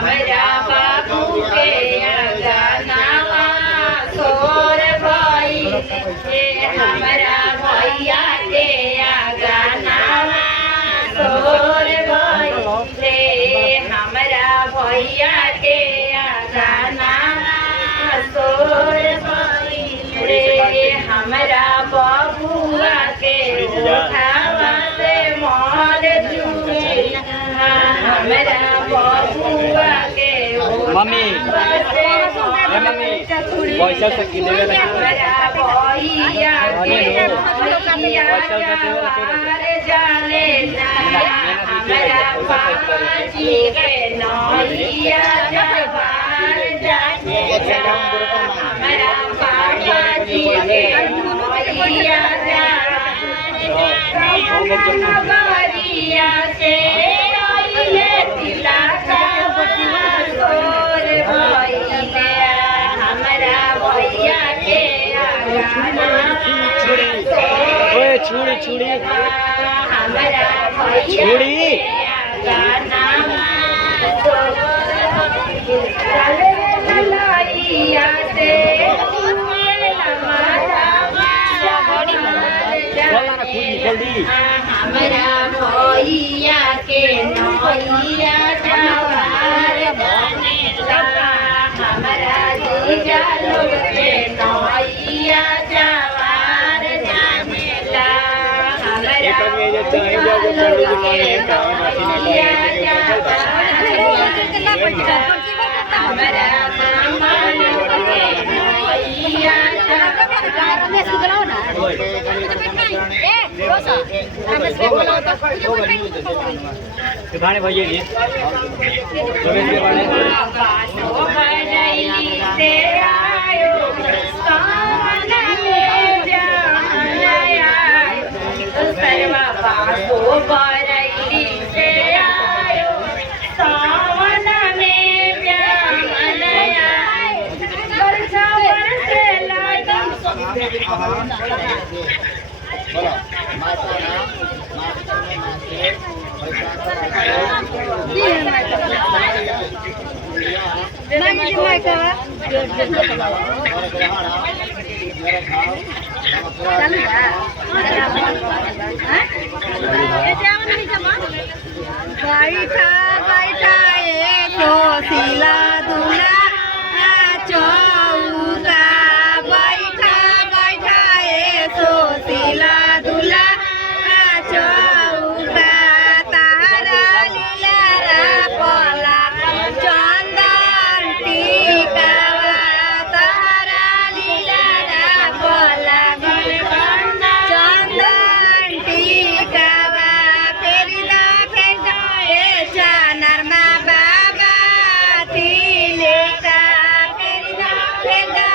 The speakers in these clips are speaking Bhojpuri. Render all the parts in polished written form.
हमारा बाबू के गाना सोर भाई हमारा भैया के गाना सोर भाई हमारा भैया के गाना सोर भाई हमारा बबुआ के उठावा से मोर चुए हमारा बबुआ के मम्मी मम्मी पैसा से किने हमारा भैया के जाने हमारा पाजी के नैया जवार जाने हमारा पाजी के नैया नगरिया से आइले तिलका सोर भइले हमारा भैया के ओए छुड़ी छुड़ी हमारा भैया छुड़ी गाना चले ललैया से जल्दी हमारा भैया के नैया जवार बनेला हमारा जीजा लोग के नैया जवार जानेला हमारा भैया के नैया जवार हमारा मामा लोग के नैया गाने भैया जी रमेश के गाने बैठा बैठा कोसिला दूल्हा चौका बैठा बैठा सोसिला दूल्हा चौका तारा लीला पला चंदन टीका तारा लीला पला चंदन टीका फेरिदा फेरिदा चानरमा बाबा तिलेका फेरिदा फेरिदा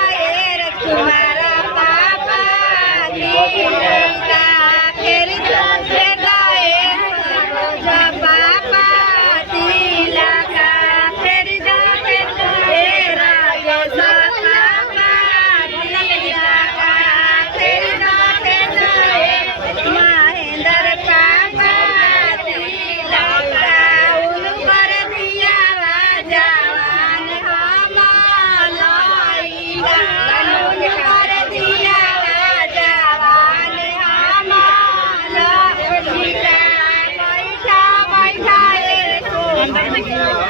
तुम्हारा बाबा तिलेका फेरिदा फेरिदा बाबा तिलका फेरिदा फेरिदा राजा बाबा तिलका फेरिदा फेरिदा महेंद्र बाबा तिलका उनकर दिया जवान हमारा उनकर दिया जवान हमारा बैठा बैठा